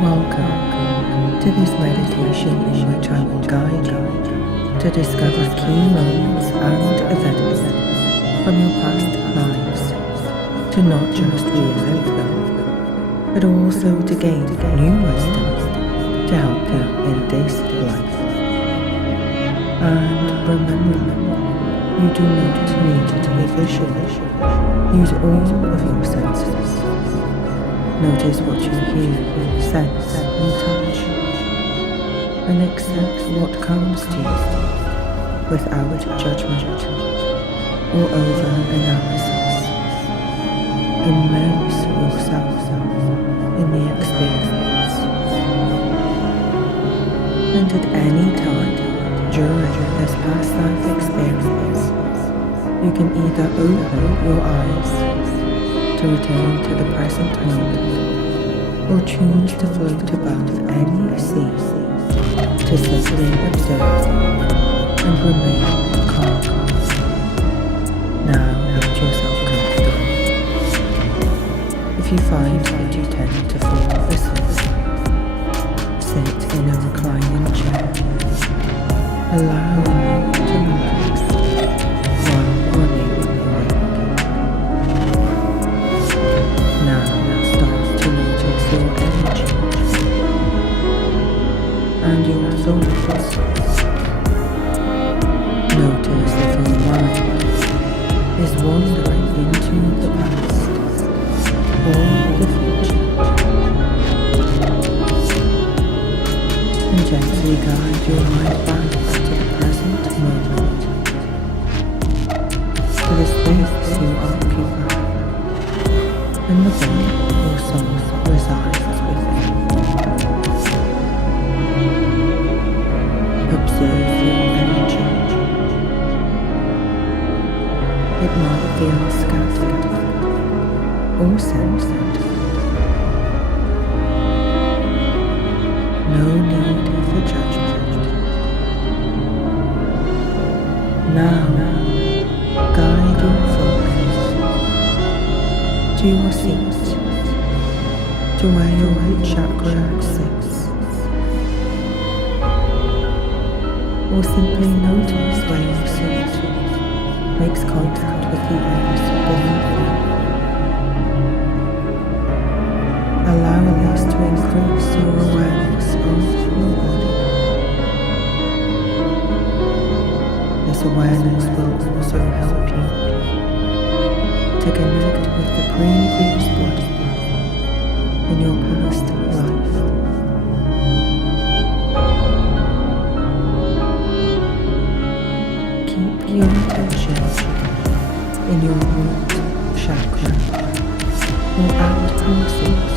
Welcome to this meditation in which I will guide you to discover key moments and events from your past lives, to not just relive them, but also to gain new wisdom to help you in this life. And remember, you do not need to be visual. Use all of your senses. Notice what you hear, sense, and touch, and accept what comes to you without judgment or over-analysis. Immerse yourself in the experience. And at any time during this past life experience, you can either open your eyes to return to the present moment, or choose to float above any sea to simply observe and remain calm. Now let yourself comfortable. If you find that you tend to fall asleep, sit in a reclining chair, allowing you to relax while remaining awake. Now start to notice your energy and your thoughts. Notice if your mind is wandering into the past or the future, and gently guide your mind back to the present moment, to the space you occupy, and the body your soul resides within. Observe your energy. It might feel scattered or centered. No need for judgment. Now, guide your focus to your seat, to where your root chakra sits, or simply notice where your seat makes contact with the earth beneath you. Allow this to increase your awareness of your body. This awareness will also help you to connect with the previous body in your past life. Keep your attention in your root chakra or out your seat,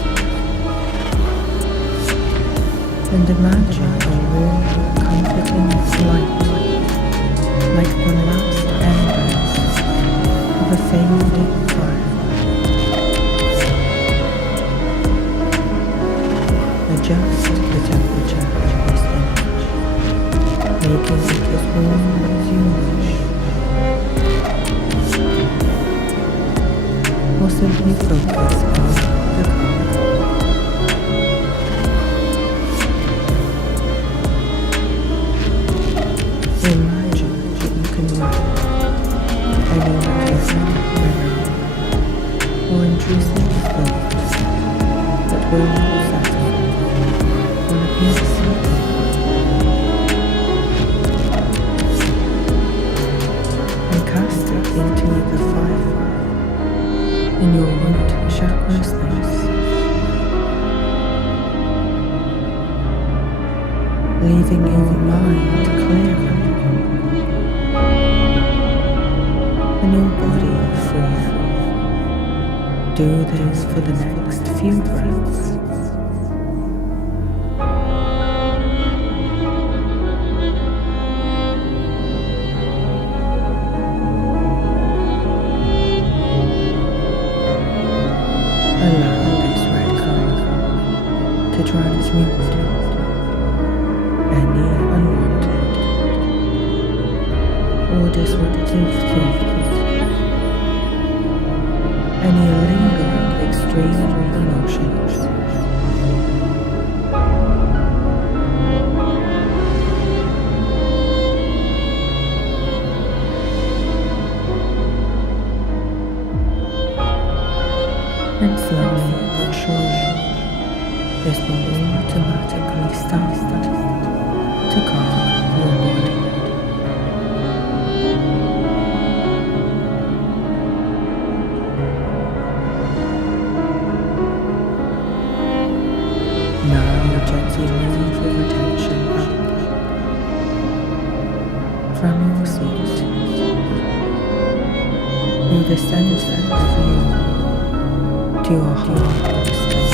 and imagine a warm, comforting light, like the last embers of a fading fire. Adjust the temperature of this image, making it as warm as you wish, or simply focus on the color. Imagine that you can write any unpleasant memory or intrusive thoughts that will not settle on a piece of paper, and cast it into the fire in your root chakra space, leaving your mind clearer and your body free. Do this for the next few breaths. Allow this red color to transmute any unwanted or disruptive thoughts, any lingering extreme emotions, This will automatically start to calm your body. Now gently move your attention up from your seat through the center of you to your heart space.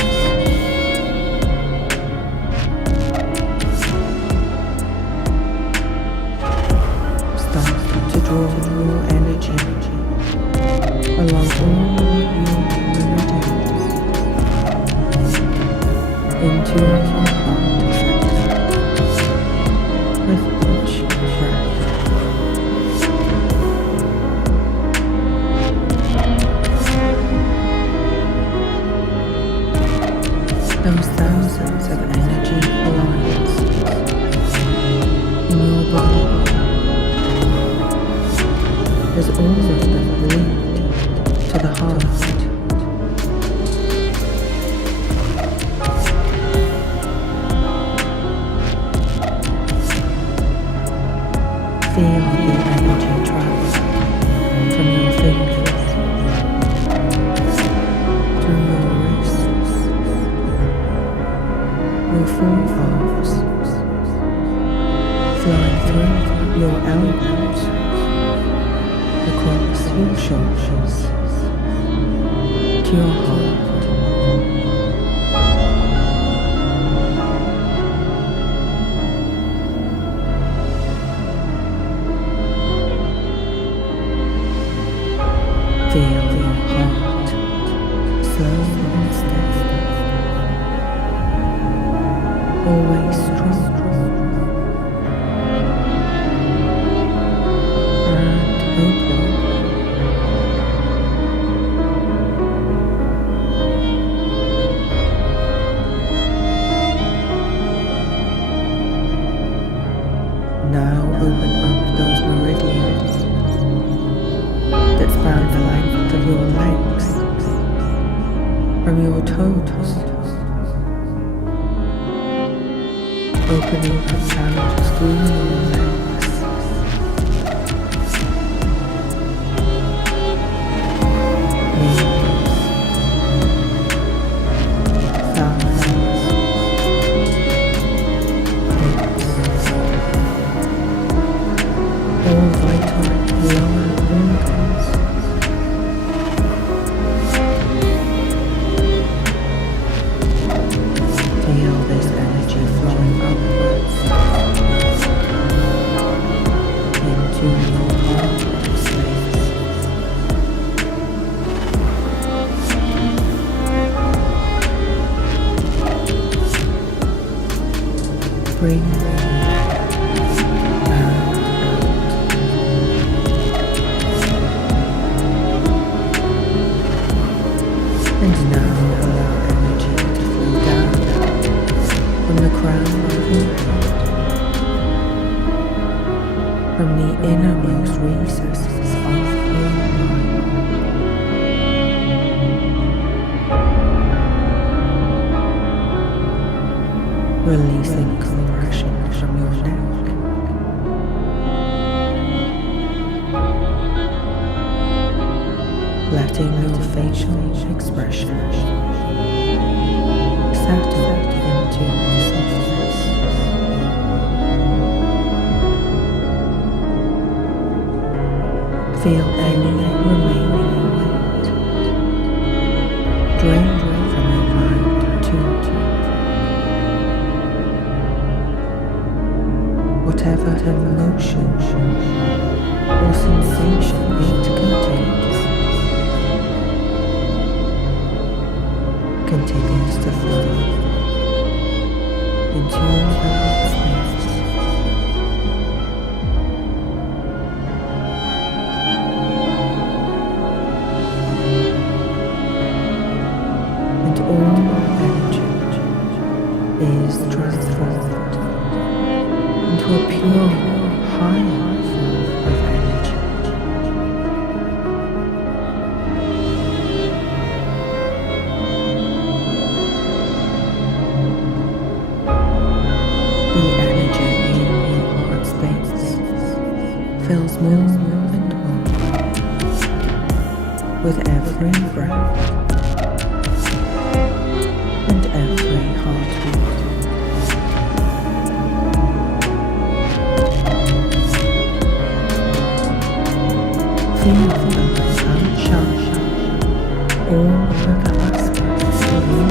Start to draw your energy along all your meridians into your heart center with each breath. Those thousands of energy lines in your body as all of them lead to the heart. Feel the energy travel from your fingers through your wrists, your forearms, flowing through your elbows, across your shoulders to your heart. Feel your heart slow and steady, always strong and open. Now open up those meridians that span the length of your legs, from your toes, opening up out through your legs, knees, thighs, hips, all vital lower organs. Feel this energy flowing upwards into your heart space. Breathe and out. And now allow energy to flow down from the crown of your head, from the innermost recesses of your mind, releasing compression from your neck, letting your facial expression settle into softness. Feel any remaining weight drain from your mind too. Whatever emotion or sensation it contains continues to flow into your heart space. And all energy is transformed into a pure, higher form of energy. fills more and more with every breath and every heartbeat. Feel the sunshine all over the aspects of you.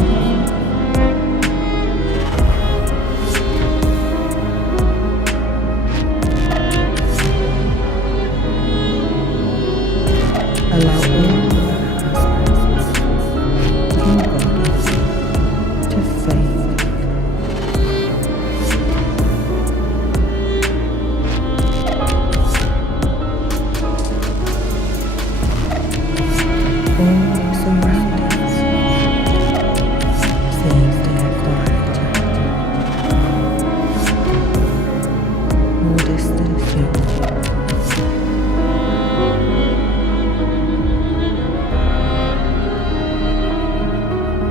Allow all the aspects of your body to fade. All your surroundings seem to get quieter. More distant feeling.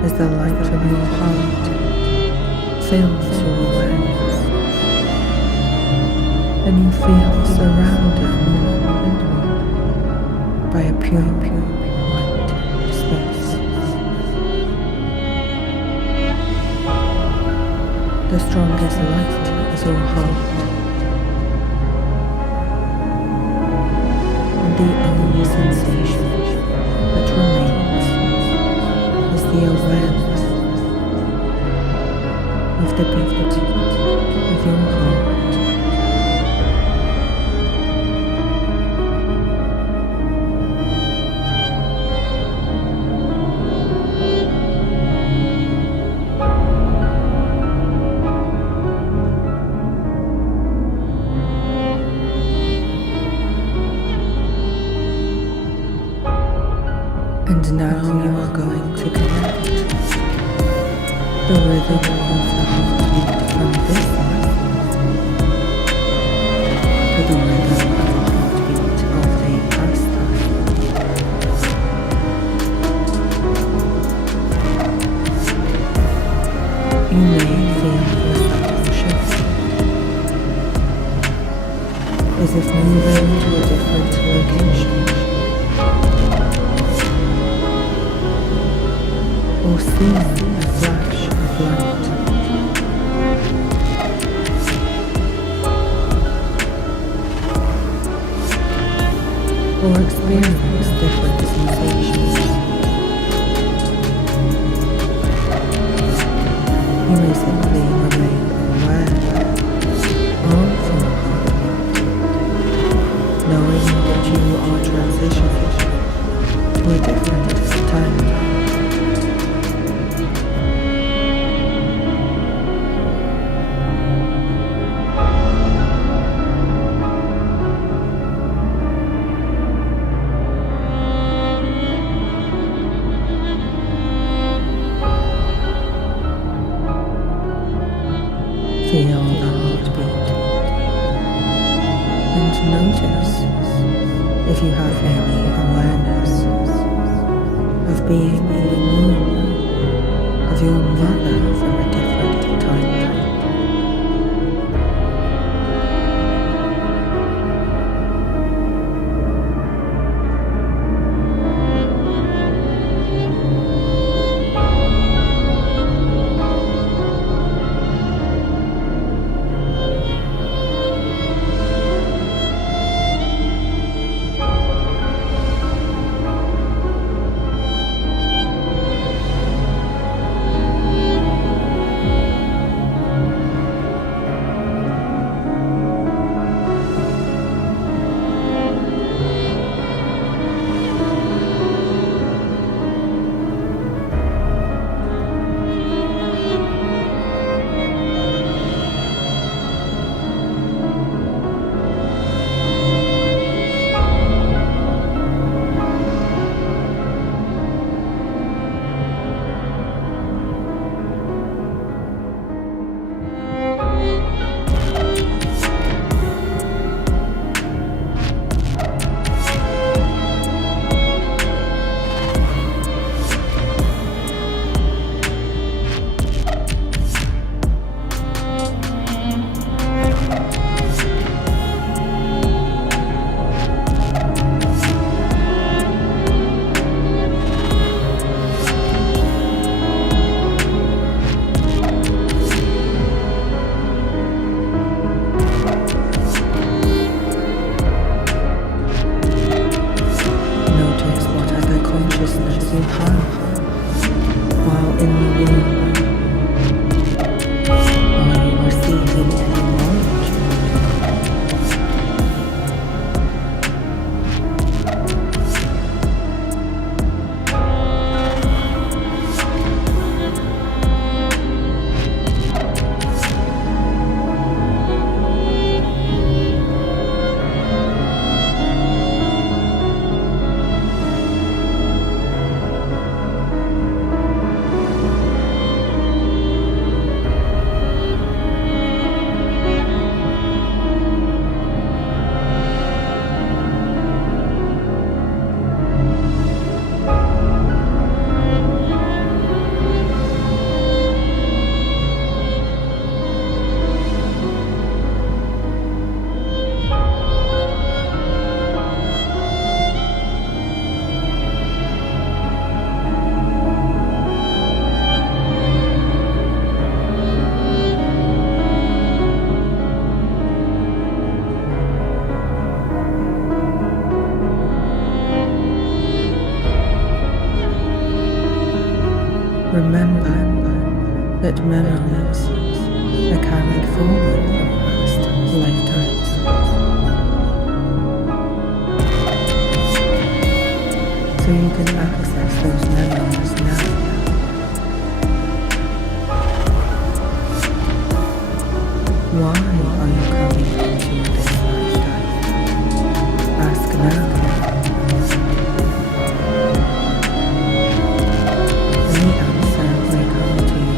As the light from your heart fills your awareness, and you feel surrounded more and more by a pure white space. The strongest light is your heart, and the only sensation that remains is the awareness of the beat of your heart. And now you are going to connect the rhythm of the heartbeat from this life to the rhythm of the heartbeat of a past life. You may feel yourself shift, as if moving to a different location, or seeing a flash of light. Or experience different sensations. You may simply remain aware of your heartbeat, knowing that you are transitioning to a different time. Feel the heartbeat and notice if you have any awareness of being in the womb of your mother from a different timeline. that memories are carried forward from past lifetimes. So you can access those memories now. Why are you coming into this lifetime? Ask now. And the answer may come to you.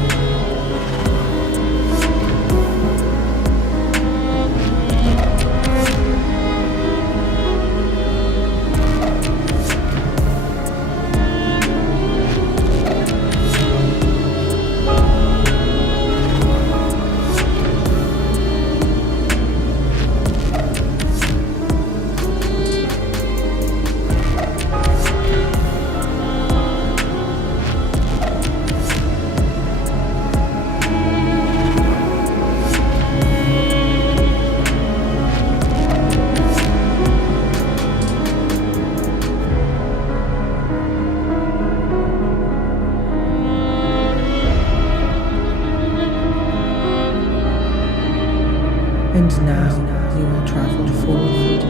And now you will travel forward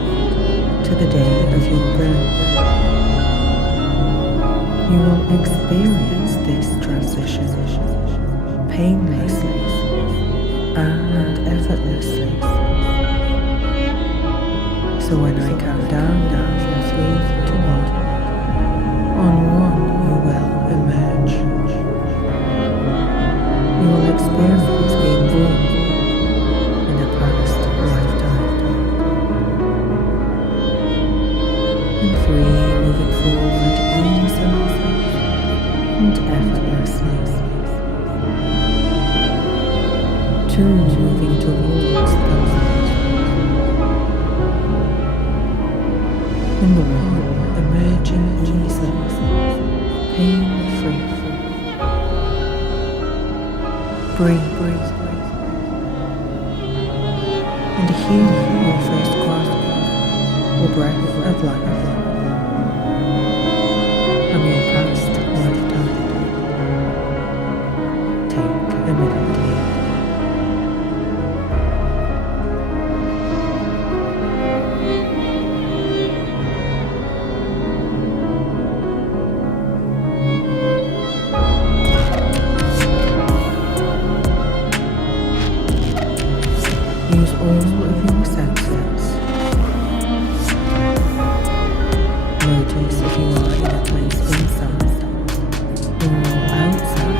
to the day of your birth. You will experience this transition painlessly and effortlessly. So when I count down now from 3 to 1, on 1 you will emerge. You will experience being born in a past lifetime. And 3, moving forward easily and effortlessly. 2, moving towards the light. And 1, emerging easily, pain-free. Breathe. And here your first grasp or breath of life from your past lifetime. Take a minute here. Use all of your senses. Notice if you are in a place inside or outside.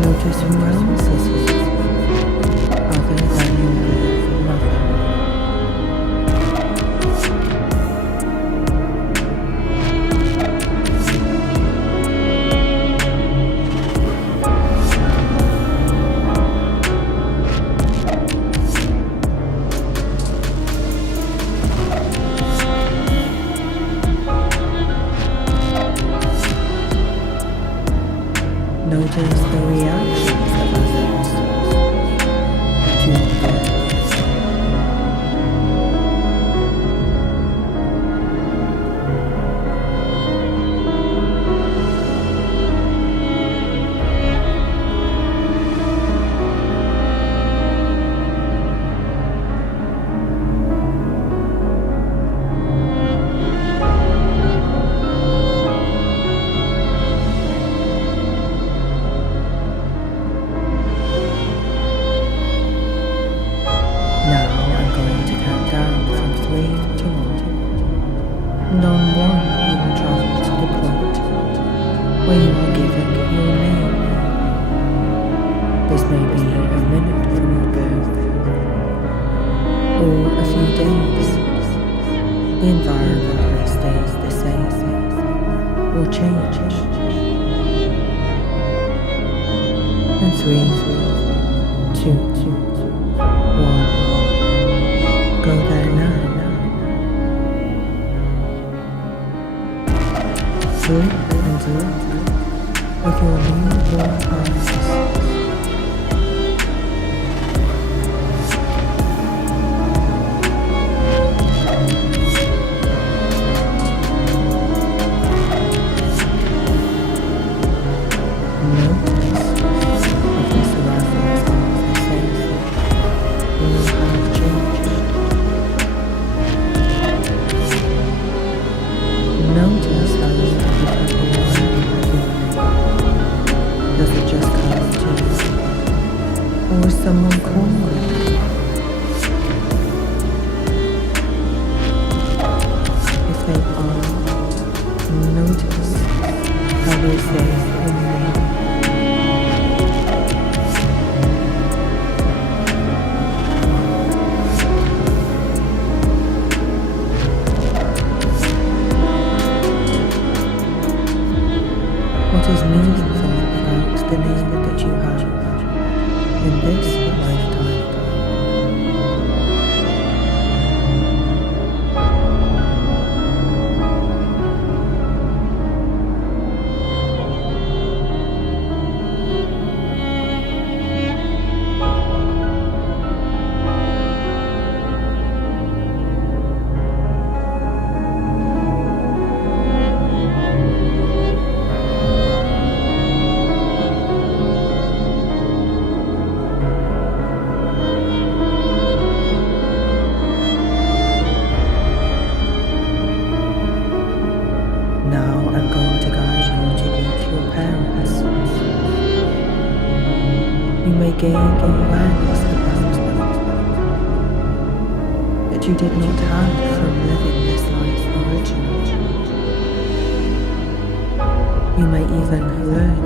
Notice who else is here other than your birth mother. Notice the reactions of others to your birth. Now I'm going to count down from 3 to 1. And on 1 you will travel to the point where you are given your name. This may be a minute from your birth or a few days. The environment may stay the same or change. And 3, 2, 1. Go there now. Look and look with your newborn eyes. gain awareness about them that you did not have from living this life originally. You may even learn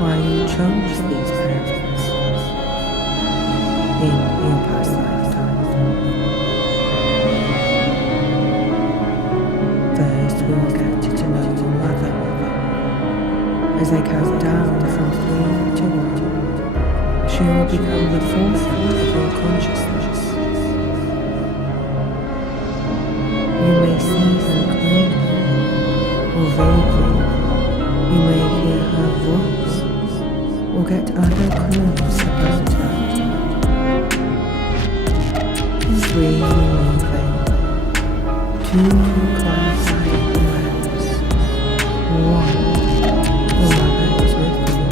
why you chose these parents in your past lifetime. First, we will get to know your mother. As I count down from 3 to 1, she will become the forefront of your consciousness. You may see her clearly or vaguely. You may hear her voice or get other clues about her. 3 moving, 2 clarifying awareness, 1 your mother is with you.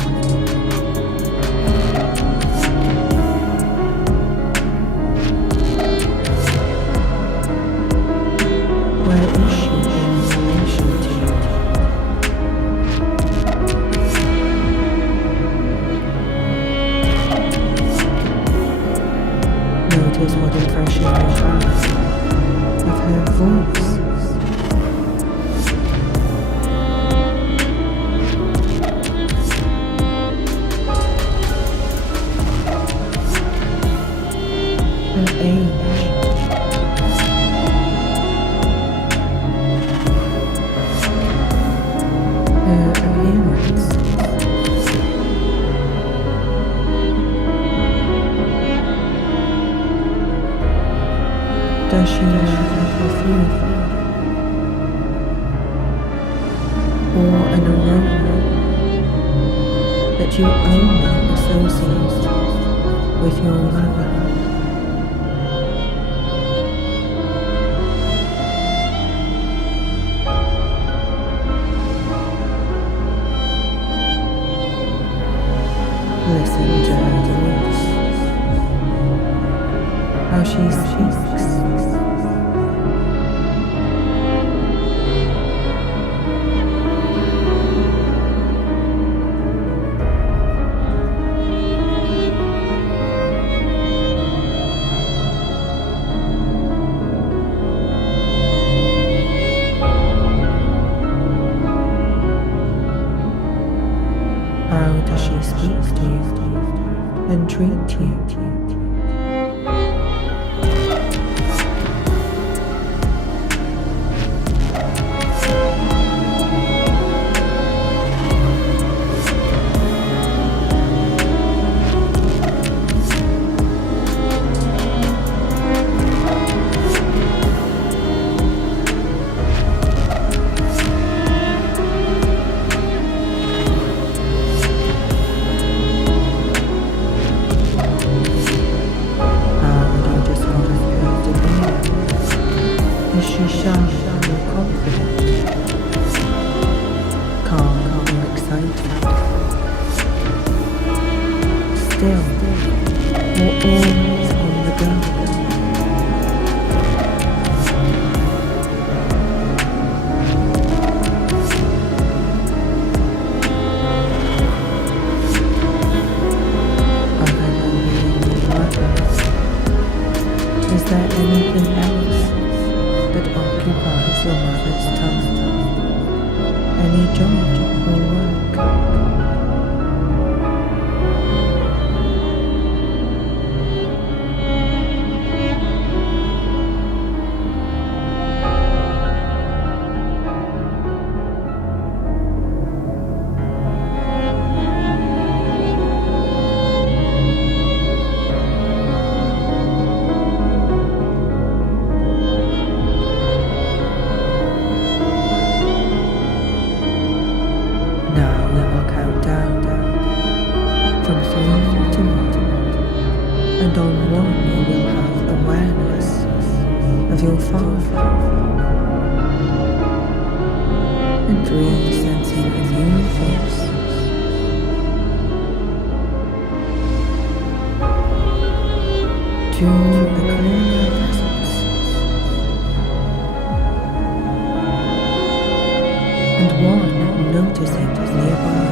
Where is she in relation to you? Notice what impression you have of her voice. Her age. Her appearance. Does she have a perfume or an aroma that you only associate with your mother? Listen to her voice, how she speaks. How does she speak to you and treat you? Is she shy or confident, calm or excited, still or always on the go? Other than being your mother, is there anything else that occupies your mother's time? Any job or work? And on 1 you will have awareness of your father, and 3 sensing a new voice, 2 a clear presence, and 1 noticing nearby.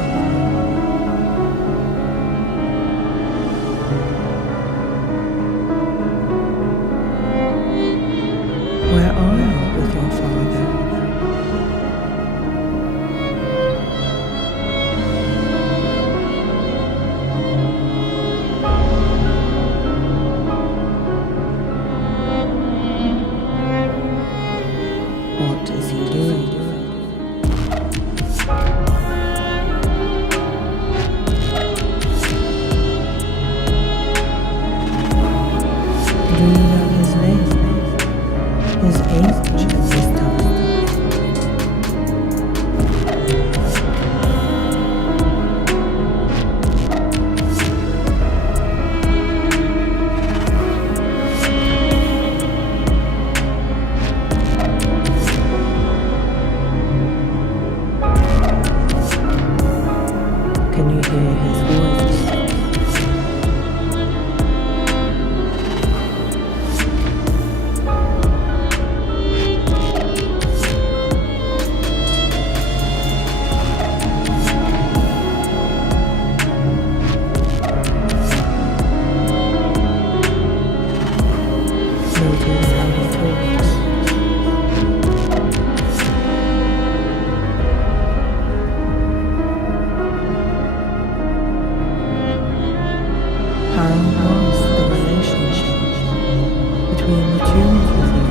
What is he doing? Do you know his name? His age at this time? Can you hear his voice? Notice how he talks. How was the relationship between the two of you?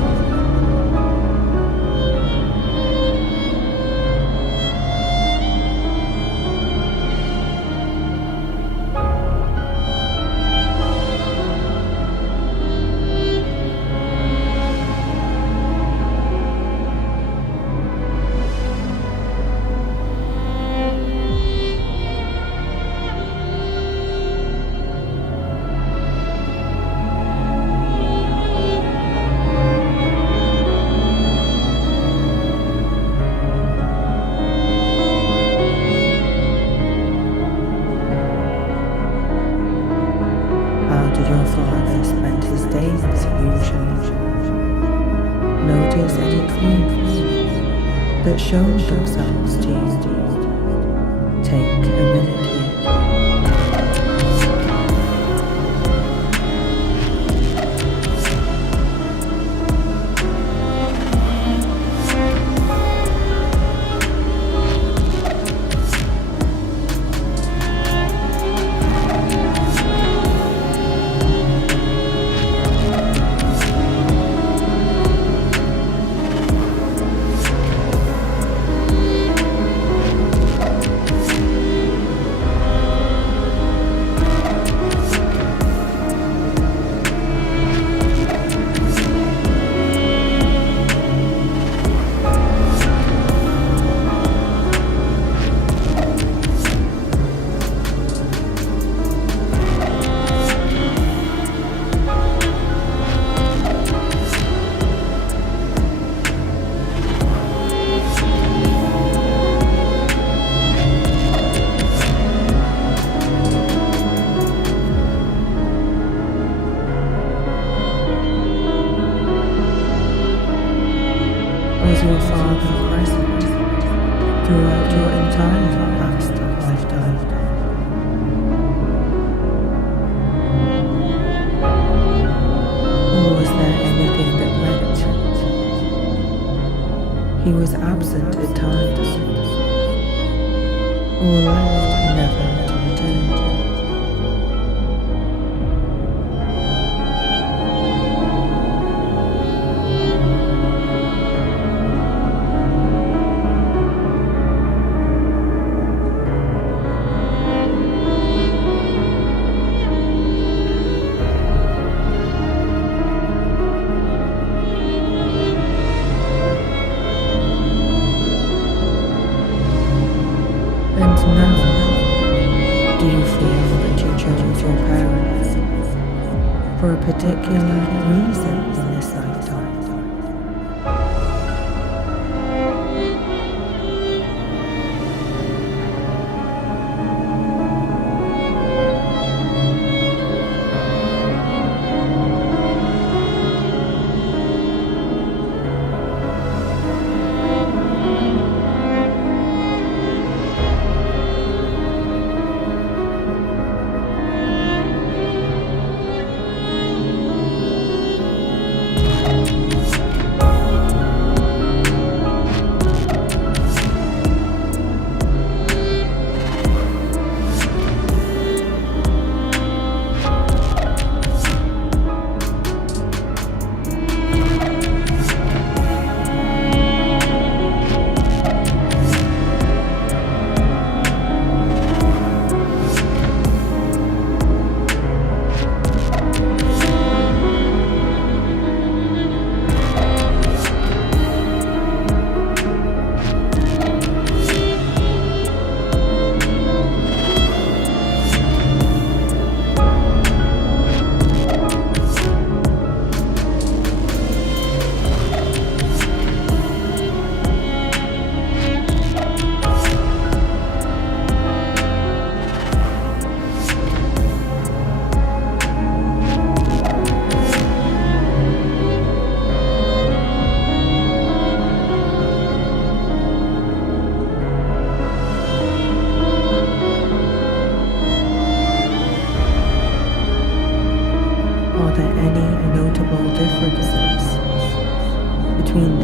How did your father spend his days usually? Notice any clues that showed themselves to you. Take a minute here. Was your father present throughout your entire past lifetime? Or was there anything that led to it? He was absent at times, or left never to return. And now, do you feel that you chose your parents for a particular reason in this lifetime?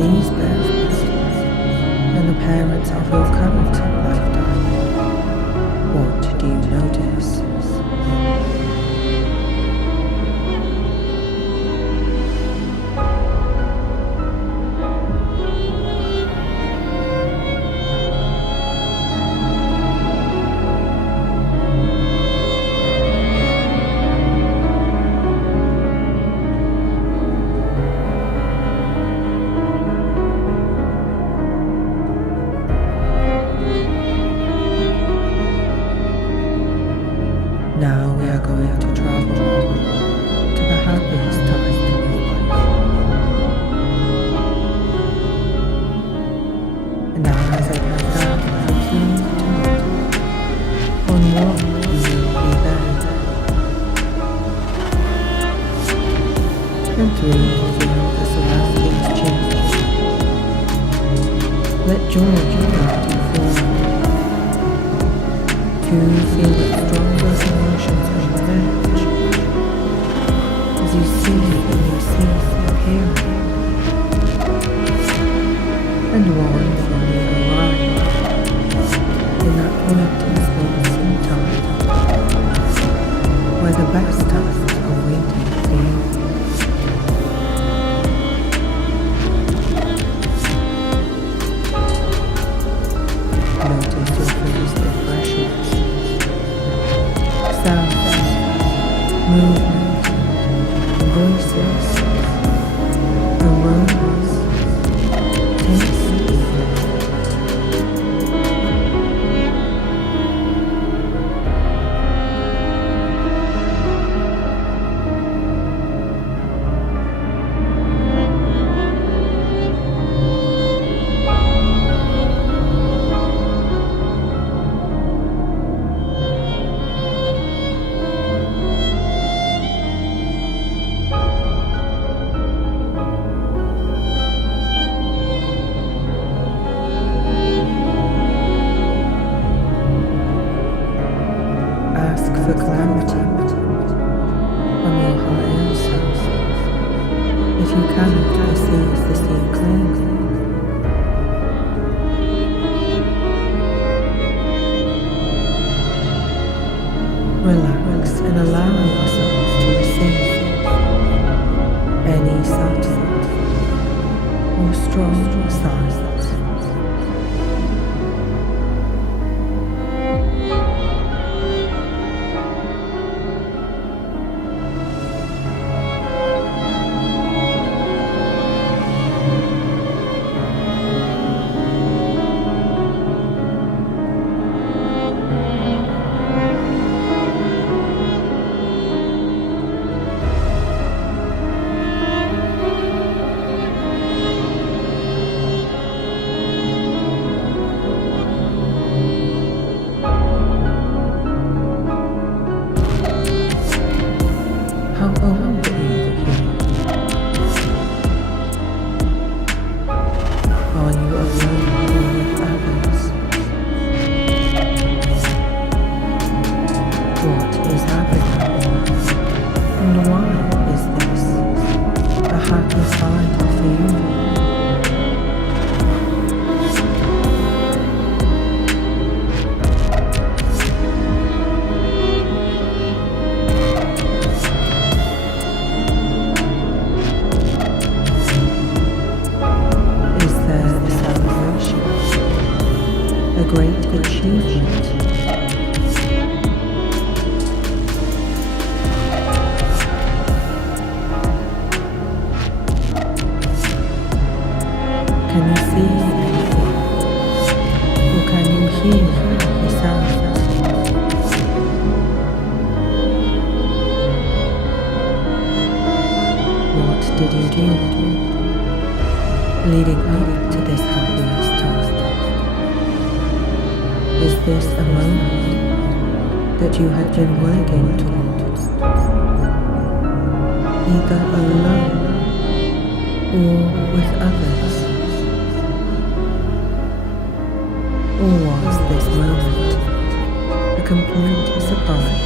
these parents and the parents of your current lifetime, what do you notice? Now we are going to travel to the happiest time in your life. And now as I count down from 3 to 1, on 1 you will be there. And 3 feel the surroundings change. Let joy guide you forward. 2 feel the strongest emotions emerge as you see and you see appearing. And 1 fully arrive in that point in space and time where the best times are waiting for you. Notice your first impressions, sounds, movement, voices, aromas, tastes. Ask for clarity from your higher self if you cannot perceive the scene clearly. Relax and allow yourself to receive any subtle or strong signs. How old are you here? Are you alone or with others? What is happening? And why is this a happy time for you? A great achievement. Can you see anything? Or can you hear the sounds? What did you do leading up to this happiest time? Is this a moment that you have been working towards, either alone or with others? Or was this moment a complete surprise?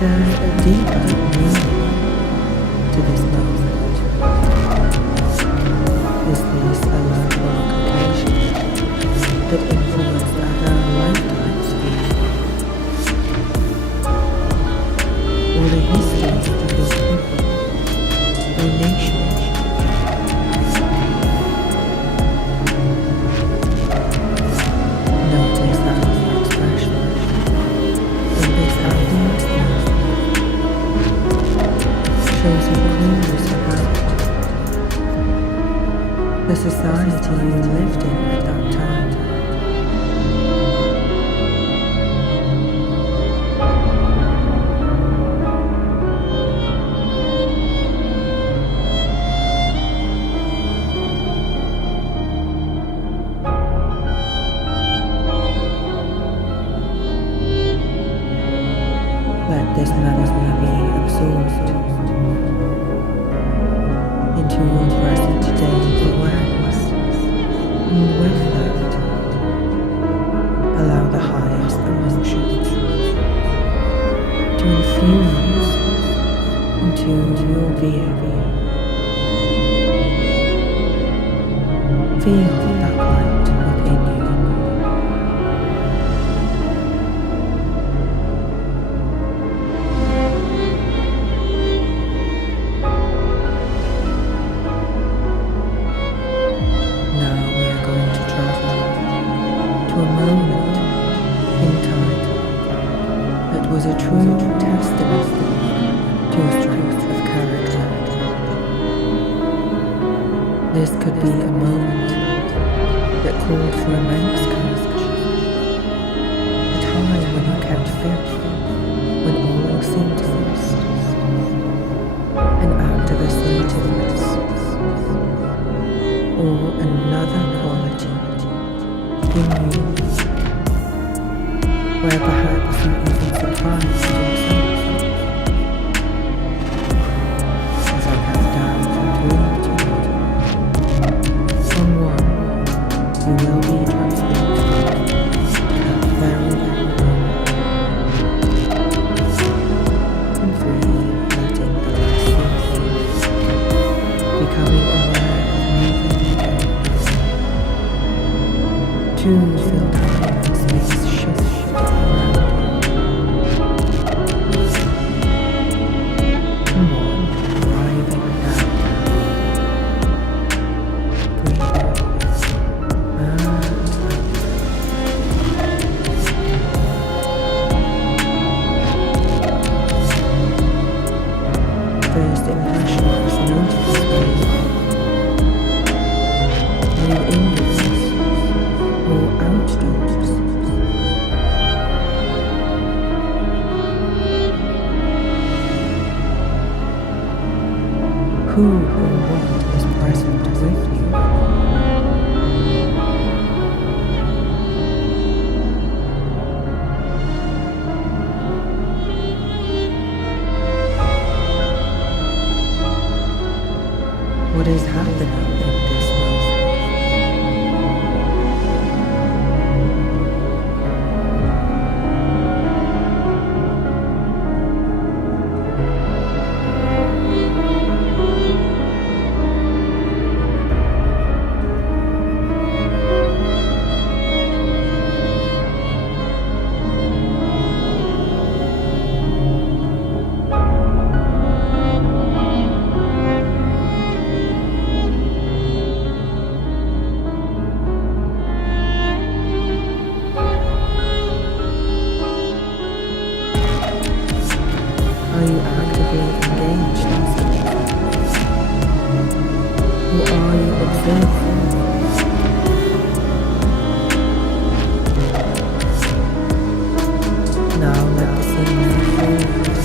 there a deeper meaning to this moment? Is this a landmark occasion that influenced other lifetimes for you? Or the histories of your people or nation? Notice that the expression of this ideas shows you clues about the society you lived in at that time. Let this memory be absorbed into your present day awareness, and with that, allow the highest emotions to infuse into your being. Feel that light within you. Was a true testament to your strength of character. This could be a moment that called for immense courage, a time when you kept fit, when all seemed lost, an act of assertiveness, or another quality in you, where perhaps you even surprised yourself. As I count down from 3 to 1, from 1, you will be transported to that very moment. And 3, letting the last things becoming aware of moving again. 2, feel time and space shift. First impressions noticed new indoors or outdoors. Who or what is present with you? What is happening in this moment? Are you actively engaged in something? Or are you observing? Now let the scene move forward.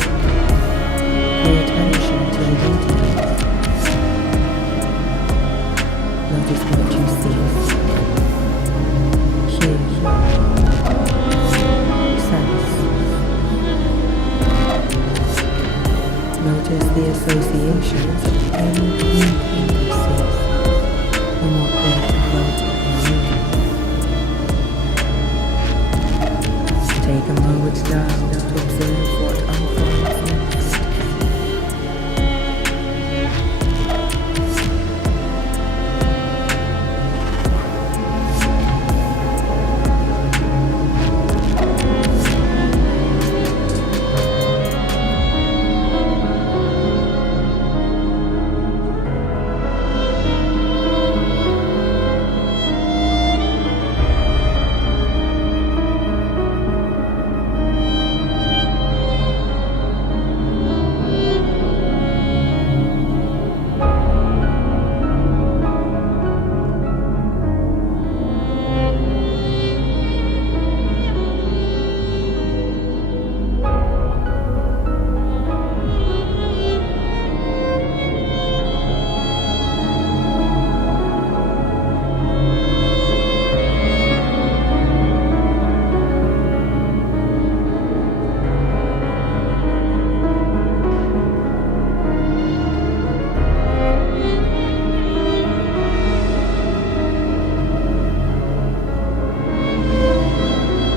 Pay attention to the details. Notice what you see, hear, sense. Notice the associations of anything you see and what they evoke in you. Take a moment now to observe what unfolds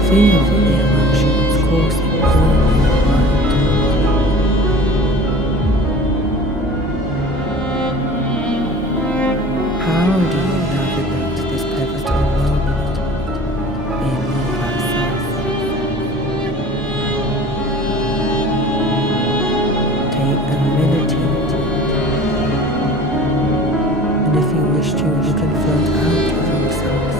feel the emotions coursing through your mind. How do you navigate this pivotal moment in your past life? Take a minute and if you wish to, you can float out of yourself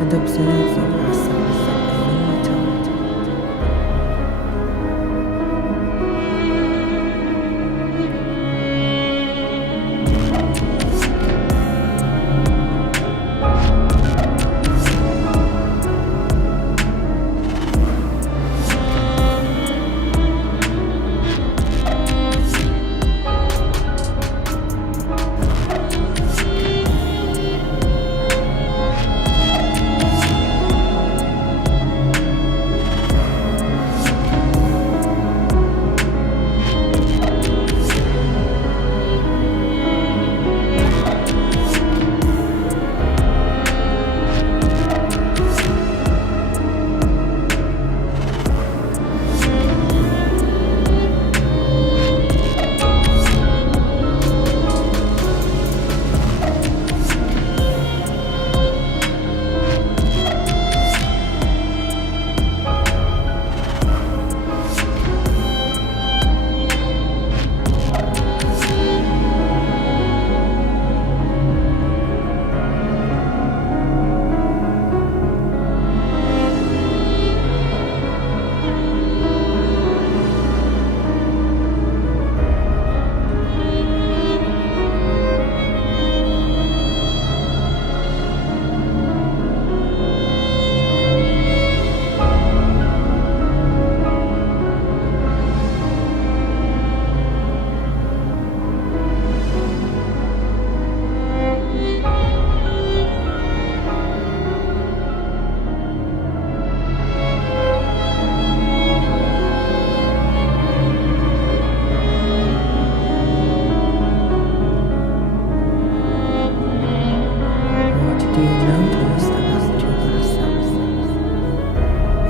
and observe your past self at any time.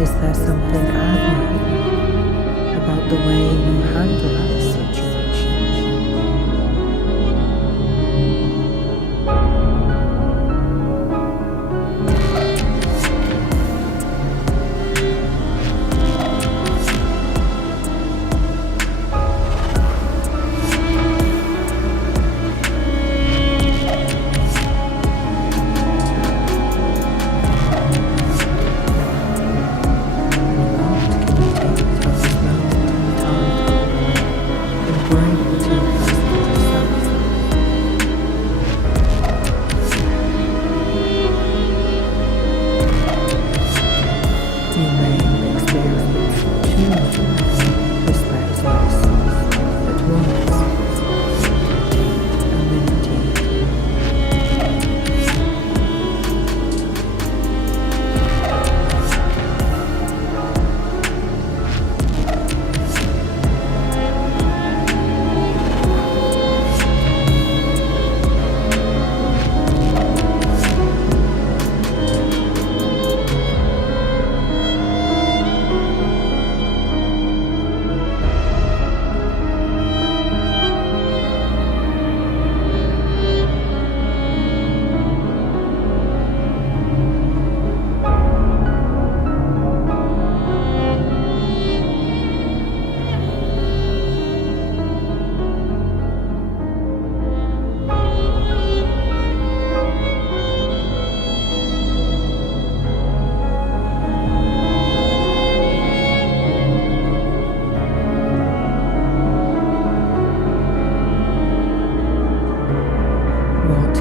Is there something admirable about the way you handle this situation?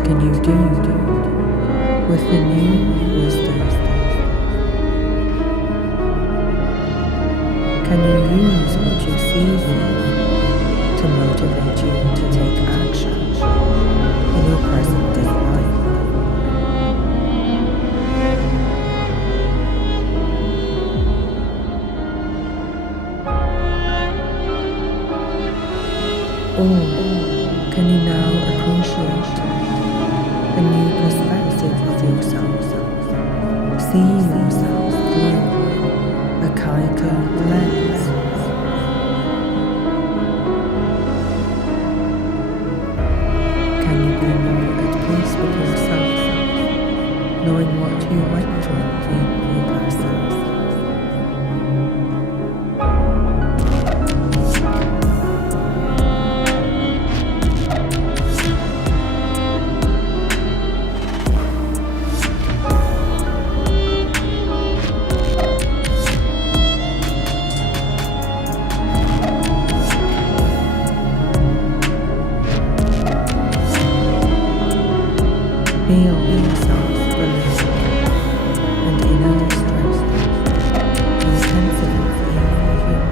Can you do with the new wisdom? Can you use what you see here to motivate you to take action in your present day life? Or can you now appreciate a new perspective of yourself, seeing yourself through knowing what you went through in your past life. Feel yourself release and inner stress intensively feel your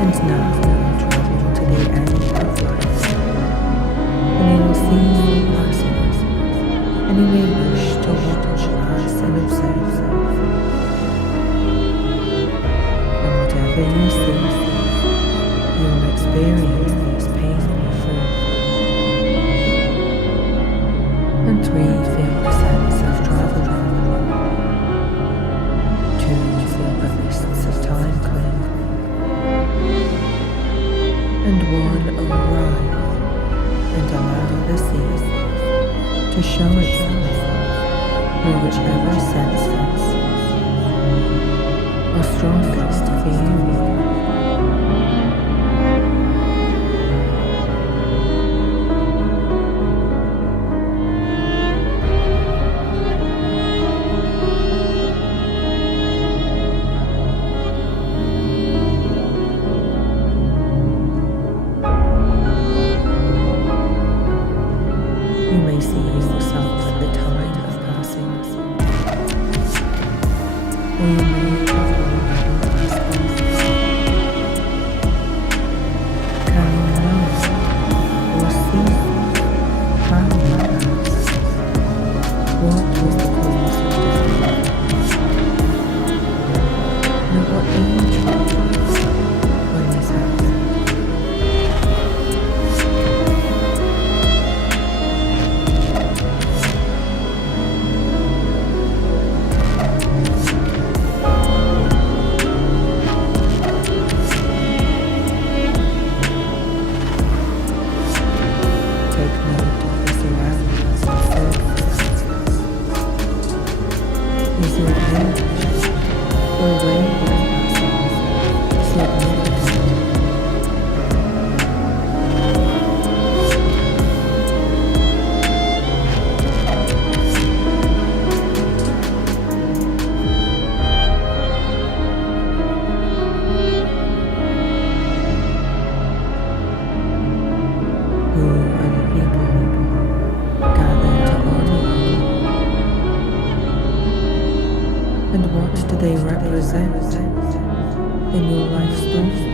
And now travel to the end of life, and you will see you passing, and you may wish to watch as and observe. And whatever you see, you will experience this pain-free. And 3, feel the sense of travel. 2, feel the mists of time clear. And 1, arrive and allow the sea to show itself through whichever senses are strongest for you. You may see yourself at the time of passing, or you may have already passed on. Can you know or see how you passed? What was the cause of death? And at what age when this happened? Is your age or way of passing significant? Who are the people gathered to honor you? And what do they represent in your life story?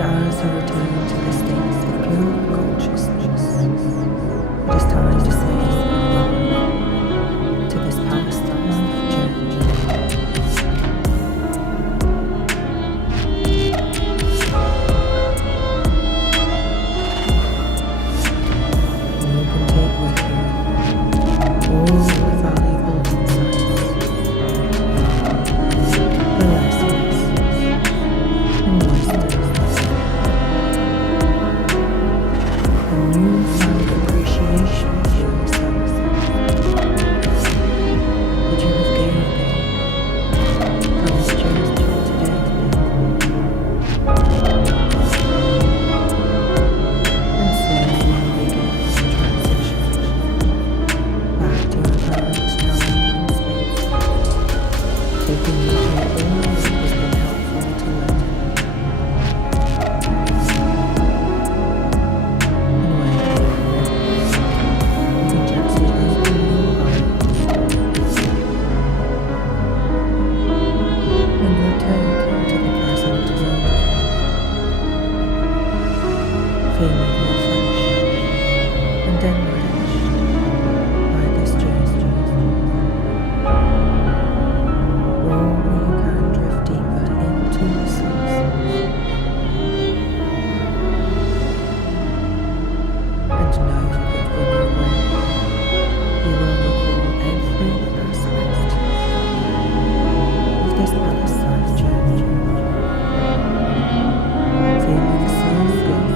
As you return to the state of pure consciousness, it is time to say goodbye to this past life journey. And you can take with you all the valuable insights taking you through all that has been helpful to learn. And when you're ready, you can gently open your eyes and return to the present moment, feeling refreshed and enriched by this journey. Or you can drift deeper into the sea and know that when you wake, you will recall every aspect of this past-life journey, feeling so good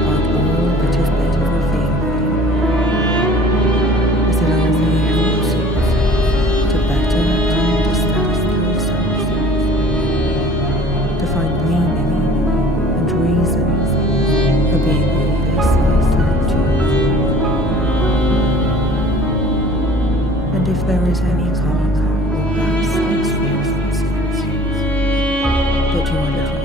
about all that has been revealed, as it only helps you to better understand yourself, to find meaning and reasons for being in this lifetime too. And if there is any calm or past experiences that you are now